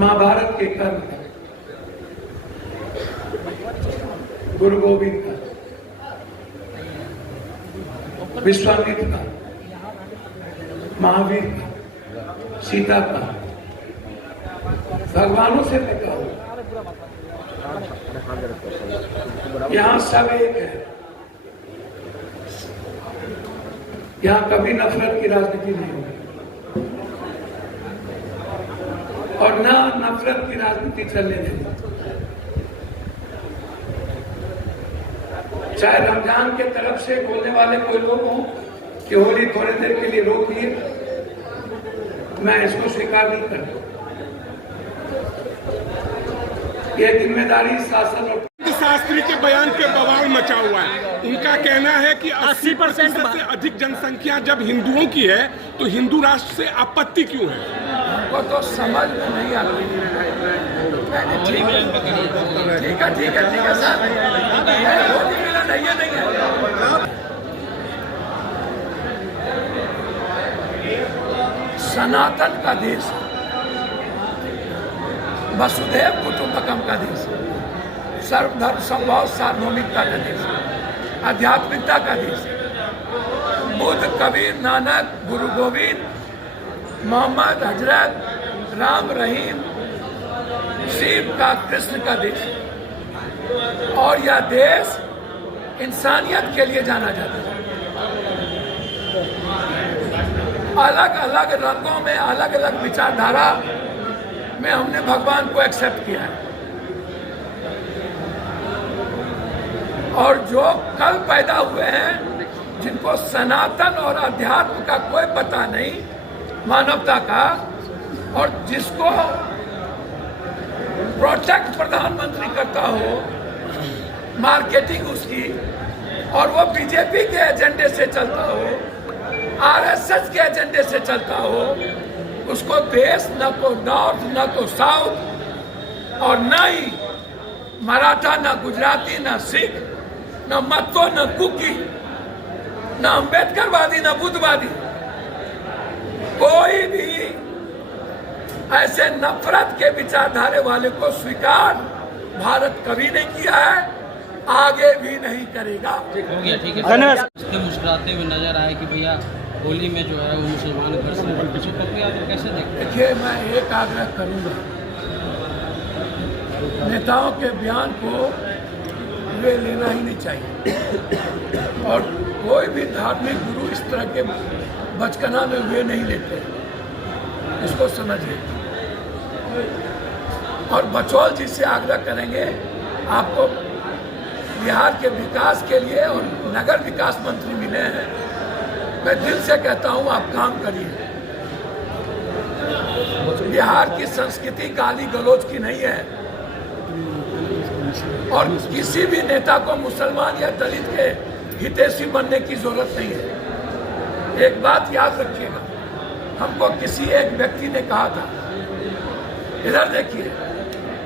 महाभारत के कर्म गुरु गोविंद का, विश्वामित्र का, महावीर का, सीता का, भगवानों से लिखा हो, यहाँ सब एक है। यहाँ कभी नफरत की राजनीति नहीं होगी और ना नफरत की राजनीति चलने देगी। चाहे रमजान के तरफ से बोलने वाले कोई लोग हों कि होली थोड़ी देर के लिए रोक दिए, मैं इसको स्वीकार नहीं करता। यह जिम्मेदारी शासन और शास्त्री के बयान पे बवाल मचा हुआ है। उनका कहना है कि 80% से अधिक जनसंख्या जब हिंदुओं की है तो हिंदू राष्ट्र से आपत्ति क्यों है? वो तो समझ में नहीं आ रही। ठीक है सर, नहीं है। सनातन का देश, वसुधैव कुटुंबकम का देश, सर्वधर्म समभाव सार्वभौमिकता का देश, आध्यात्मिकता का देश, बुद्ध, कबीर, नानक, गुरु गोविंद, मोहम्मद, हजरत, राम, रहीम, शिव का, कृष्ण का देश। और यह देश इंसानियत के लिए जाना जाता है। अलग अलग रंगों में, अलग अलग विचारधारा में हमने भगवान को एक्सेप्ट किया है। और जो कल पैदा हुए हैं, जिनको सनातन और अध्यात्म का कोई पता नहीं, मानवता का, और जिसको प्रोटेक्ट प्रधानमंत्री करता हो, मार्केटिंग उसकी, और वो बीजेपी के एजेंडे से चलता हो, आरएसएस के एजेंडे से चलता हो, उसको देश न को नॉर्थ न को साउथ, और न ही मराठा, न गुजराती, न सिख, न मत्तो, न कुकी, न अम्बेडकरवादी, न बुद्धवादी, कोई भी ऐसे नफरत के विचारधारे वाले को स्वीकार भारत कभी नहीं किया है, आगे भी नहीं करेगा। हो गया, ठीक है। मुस्कुराते हुए नजर आए कि भैया होली में जो है वो मुसलमान घर से आप कैसे देखते? देखिए, मैं एक आग्रह करूंगा, नेताओं के बयान को वे लेना ही नहीं चाहिए, और कोई भी धार्मिक गुरु इस तरह के बचकाना में वे नहीं लेते, इसको समझिए। और बचौल जी से आग्रह करेंगे, आपको बिहार के विकास के लिए और नगर विकास मंत्री मिले हैं, मैं दिल से कहता हूं आप काम करिए। बिहार की संस्कृति गाली गलौज की नहीं है, और किसी भी नेता को मुसलमान या दलित के हितैषी बनने की जरूरत नहीं है। एक बात याद रखिएगा, हमको किसी एक व्यक्ति ने कहा था, इधर देखिए,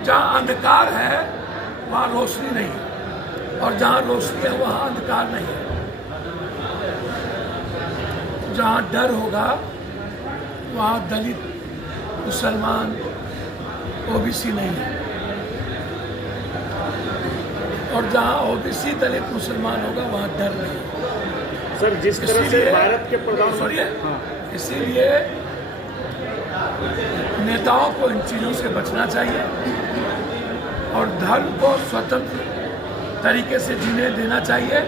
जहां अंधकार है वहां रोशनी नहीं है, और जहां रोशनी है वहां अंधकार नहीं है। जहां डर होगा वहां दलित, मुसलमान, ओबीसी नहीं है, और जहां ओबीसी, दलित, मुसलमान होगा वहां डर नहीं है। सर, जिस तरह से भारत के प्रधानमंत्री, इसीलिए नेताओं को इन चीजों से बचना चाहिए और धर्म को स्वतंत्र तरीके से जीने देना चाहिए,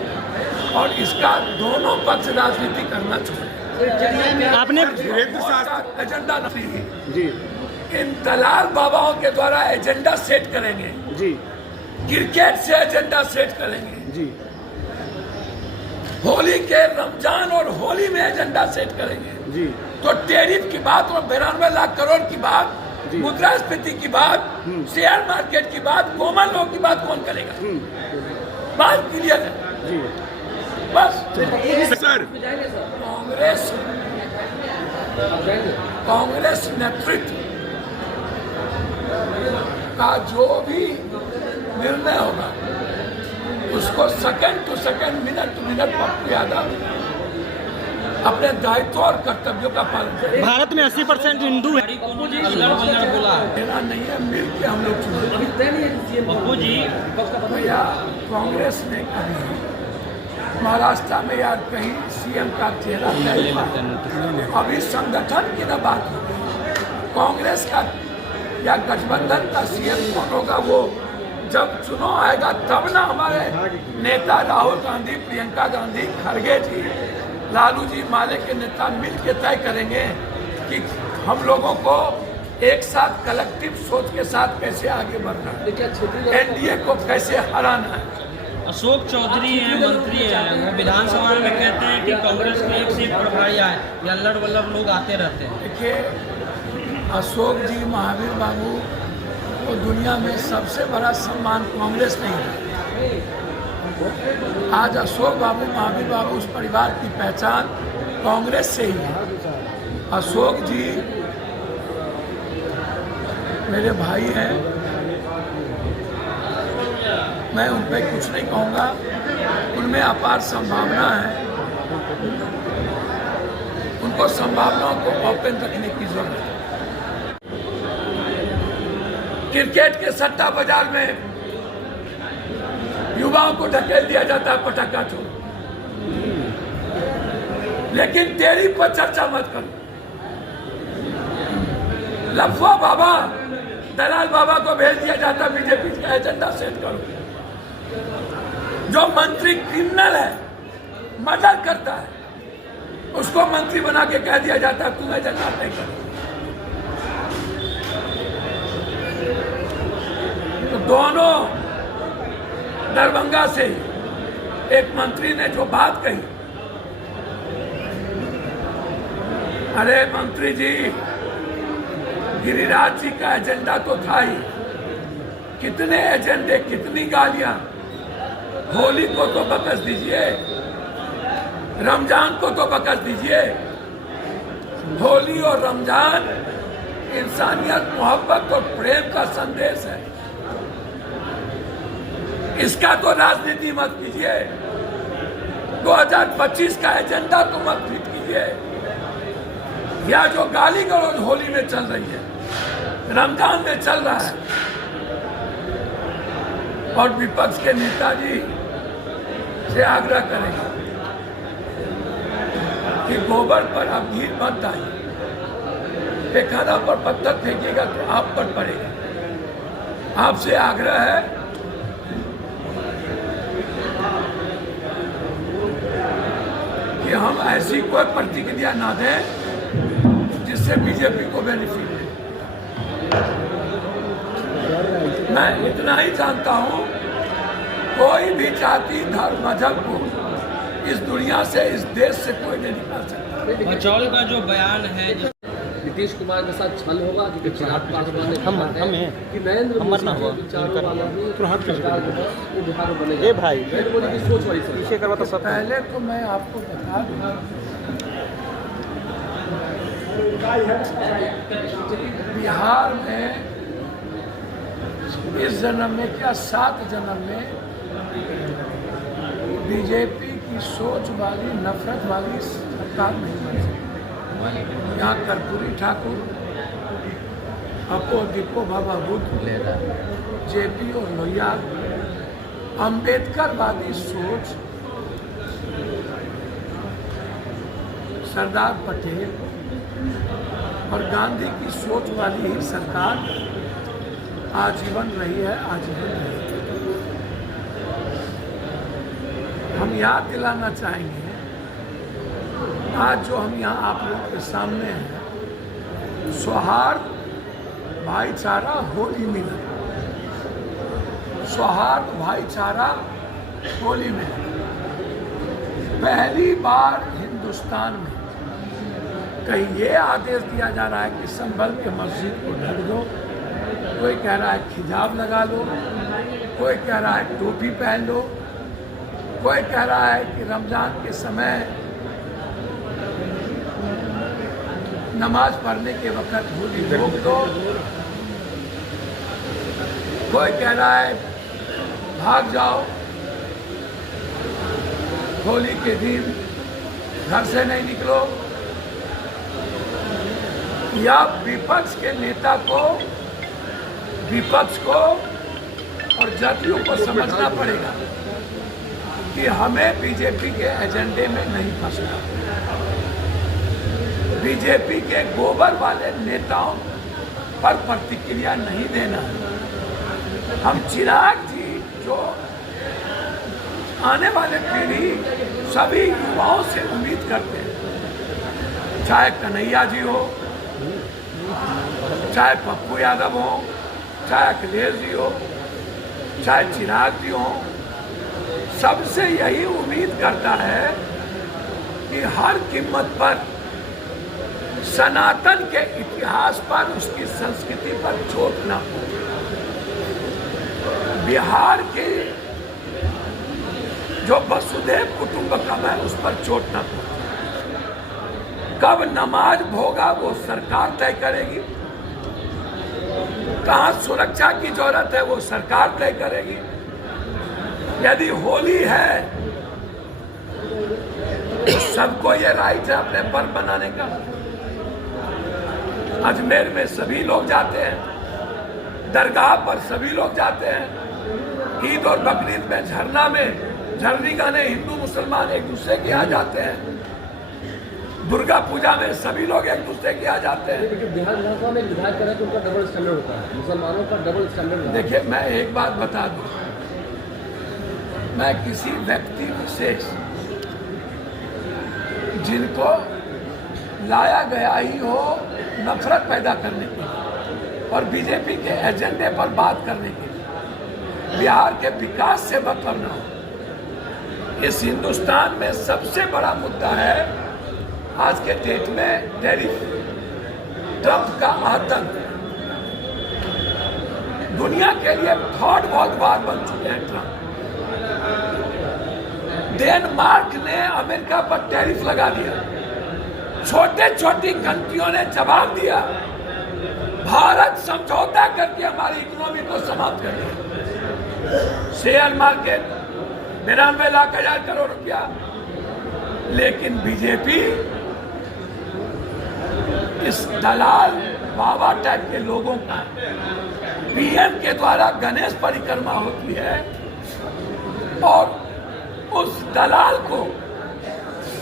और इसका दोनों पक्ष राजनीति करना चाहिए। आपने एजेंडा नहीं जी, इन दलाल बाबाओं के द्वारा एजेंडा सेट करेंगे जी, क्रिकेट से एजेंडा सेट करेंगे जी, होली के, रमजान और होली में एजेंडा सेट करेंगे जी, तो टैरिफ की बात और 92 लाख करोड़ की बात, मुद्रास्फीति की बात, शेयर मार्केट की बात, कॉमन लॉ की बात कौन करेगा? बात क्लियर है जी। बस सर, कांग्रेस कांग्रेस नेतृत्व का जो भी निर्णय होगा उसको second to second, minute to minute Pappu Yadav अपने दायित्व और कर्तव्यों का पालन करें। भारत में 80% हिंदू है। अल्लड़ बोला मेरा नहीं है, मिल के हम लोग चुने। पप्पू जी भैया कांग्रेस ने कभी महाराष्ट्र में या कहीं सीएम का चेहरा नहीं था। अभी संगठन की न बात होगी, कांग्रेस का या गठबंधन का सीएम कौन होगा वो जब चुनाव आएगा तब ना हमारे नेता राहुल गांधी, प्रियंका गांधी, खड़गे जी, लालू जी, माले के नेता मिल के तय करेंगे कि हम लोगों को एक साथ कलेक्टिव सोच के साथ कैसे आगे बढ़ना है, एनडीए को कैसे हराना है। अशोक चौधरी हैं, मंत्री हैं, वो विधानसभा में कहते हैं कि कांग्रेस में एक सीट प्रभारी आए, ये अल्लड़ वल्लड़ लोग आते रहते हैं। देखिए अशोक जी, महावीर बाबू को दुनिया में सबसे बड़ा सम्मान कांग्रेस नहीं है। आज अशोक बाबू, महावीर बाबू, उस परिवार की पहचान कांग्रेस से ही है। अशोक जी मेरे भाई हैं, मैं उन पर कुछ नहीं कहूँगा, उनमें अपार संभावना है, उनको संभावनाओं को ओपन रखने की जरूरत है। क्रिकेट के सट्टा बाजार में युवाओं को ढकेल दिया जाता है पटाखा छोड़, लेकिन तेरी पर चर्चा मत करो। लफवा बाबा, दलाल बाबा को भेज दिया जाता बीजेपी का एजेंडा सेट करो। जो मंत्री क्रिमिनल है, मर्डर करता है, उसको मंत्री बना के कह दिया जाता है तुम एजेंडा नहीं करो। तो दोनों दरभंगा से एक मंत्री ने जो बात कही, अरे मंत्री जी, गिरिराज जी का एजेंडा तो था ही, कितने एजेंडे, कितनी गालियां। होली को तो बकस दीजिए, रमजान को तो बकस दीजिए। होली और रमजान इंसानियत, मोहब्बत और प्रेम का संदेश है, इसका तो राजनीति मत कीजिए। 2025 का एजेंडा तो मत फिट कीजिए। या जो गाली गलौज होली में चल रही है, रमजान में चल रहा है, और विपक्ष के नेताजी से आग्रह करेंगे कि गोबर पर आप घी मत डालिए, पैखाना पर पत्थर फेंकिएगा तो आप पर पड़ेगा। आपसे आग्रह है कि हम ऐसी कोई प्रतिक्रिया ना दें जिससे बीजेपी को बेनिफिट है। मैं इतना ही जानता हूं, कोई भी जाति, धर्म, मजहब को इस दुनिया से, इस देश से कोई नहीं निकाल सकता। बचौल का जो बयान है, नीतीश कुमार के साथ छल होगा कि चिराग पासवान ने हम कहा है कि नरेंद्र मोदी के विचारों वाला ही सरकार जो है वो बिहार में बनेगा। ये भाई नरेंद्र मोदी की सोच वाली सरकार। पीछे करवा तो सब पहले तो मैं आपको बता दूं, बिहार में इस जन्म में क्या 7 जन्म में बीजेपी की सोच वाली, नफरत वाली सरकार नहीं बन सकती। यहाँ कर्पूरी ठाकुर, अपो दीपो बाबा बुद्ध, जेपी और लोहिया, अम्बेडकरवादी सोच, सरदार पटेल और गांधी की सोच वाली ही सरकार आजीवन रही है, आजीवन रही है। हम याद दिलाना चाहेंगे, आज जो हम यहाँ आप लोग के सामने हैं, सौहार्द, भाईचारा, होली मिलन, सौहार्द, भाईचारा, होली मिलन। पहली बार हिंदुस्तान में कहीं ये आदेश दिया जा रहा है कि संभल के मस्जिद को ढक दो, कोई कह रहा है हिजाब लगा लो, कोई कह रहा है टोपी पहन लो, कोई कह रहा है कि रमजान के समय नमाज पढ़ने के वक्त होली रोक दो। कोई कह रहा है भाग जाओ, होली के दिन घर से नहीं निकलो। या विपक्ष के नेता को, विपक्ष को और जदयू को समझना पड़ेगा कि हमें बीजेपी के एजेंडे में नहीं फंसना। बीजेपी के गोबर वाले नेताओं पर प्रतिक्रिया नहीं देना। हम चिराग जी जो आने वाले पीढ़ी सभी युवाओं से उम्मीद करते हैं, चाहे कन्हैया जी हो, चाहे पप्पू यादव हो, चाहे अखिलेश जी हो, चाहे चिराग जी हो, सबसे यही उम्मीद करता है कि हर कीमत पर सनातन के इतिहास पर, उसकी संस्कृति पर चोट न पहुंचे। बिहार के जो वसुधैव कुटुंबकम है उस पर चोट न पहुंचे। कब नमाज होगा वो सरकार तय करेगी, कहाँ सुरक्षा की जरूरत है वो सरकार तय करेगी। यदि होली है तो सबको ये राइट है अपने पर्व बनाने का। अजमेर में सभी लोग जाते हैं, दरगाह पर सभी लोग जाते हैं। ईद और बकरीद में झरना में झरनी गाने हिंदू मुसलमान एक दूसरे के यहाँ जाते हैं। दुर्गा पूजा में सभी लोग एक दूसरे के यहाँ जाते हैं। बिहार विधानसभा में विधायक करें तो उनका डबल स्टैंडर्ड होता है, मुसलमानों का डबल स्टैंडर्ड। देखिए, मैं एक बात बता दूं, मैं किसी व्यक्ति विशेष जिनको लाया गया ही हो नफरत पैदा करने के लिए और बीजेपी के एजेंडे पर बात करने के लिए, बिहार के विकास से मतलब न हो। इस हिंदुस्तान में सबसे बड़ा मुद्दा है आज के डेट में टैरिफ, ट्रंप का आतंक। दुनिया के लिए थर्ड वर्ल्ड वॉर बन चुके हैं ट्रंप। डेनमार्क ने अमेरिका पर टैरिफ लगा दिया, छोटे छोटी कंट्रियों ने जवाब दिया। भारत समझौता करके हमारी इकोनॉमी को समाप्त कर दिया। शेयर मार्केट 92 लाख हजार करोड़ रुपया। लेकिन बीजेपी इस दलाल बाबा टाइप के लोगों का पीएम के द्वारा गणेश परिक्रमा होती है और उस दलाल को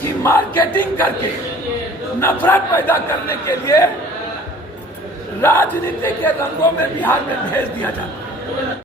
की मार्केटिंग करके नफरत पैदा करने के लिए राजनीति के रंगों में बिहार में भेज दिया जाता है।